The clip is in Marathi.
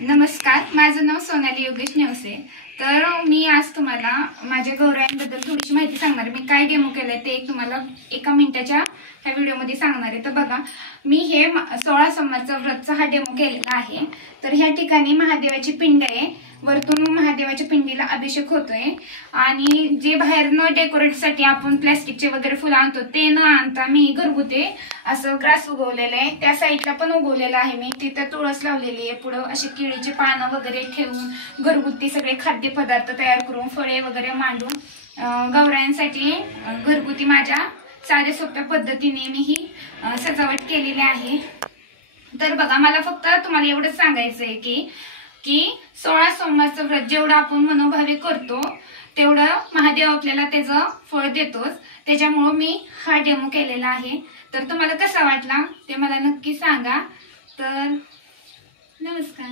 नमस्कार, माझं नाव सोनाली योगेश नेवसे। तर मी आज तुम्हाला माझ्या गौरायांबद्दल थोडीशी माहिती सांगणार आहे। मी काय डेमो केलंय ते तुम्हाला एका मिनिटाच्या ह्या व्हिडिओमध्ये सांगणार आहे। तर बघा, मी हे 16 सोमवारचा व्रतचा हा डेमो केलेला आहे। तर ह्या ठिकाणी महादेवाची पिंड आहे, वरतून महादेवाच्या पिंडीला अभिषेक होतोय आणि जे बाहेरनं डेकोरेटसाठी आपण प्लास्टिकचे वगैरे फुलं आणतो ते न आणता मी घरगुती असं ग्रास उगवलेलं आहे। त्या साईडला पण उगवलेलं आहे मी, तिथे तुळस लावलेली आहे। पुढे अशी केळीची पानं वगैरे ठेवून घरगुती सगळे खाद्यपदार्थ तयार करून फळे वगैरे मांडून गौरायांसाठी घरगुती माझ्या साध्या सोप्या पद्धतीने मी ही सजावट केलेली आहे। तर बघा, मला फक्त तुम्हाला एवढंच सांगायचं आहे की 16 सोमवारचं व्रत जेवढं आपण मनोभावे करतो तेवढं महादेव आपल्याला त्याचं फळ देतोच। त्याच्यामुळे मी हा डेमो केलेला आहे। तर तुम्हाला कसा वाटला ते मला नक्की सांगा। तर नमस्कार।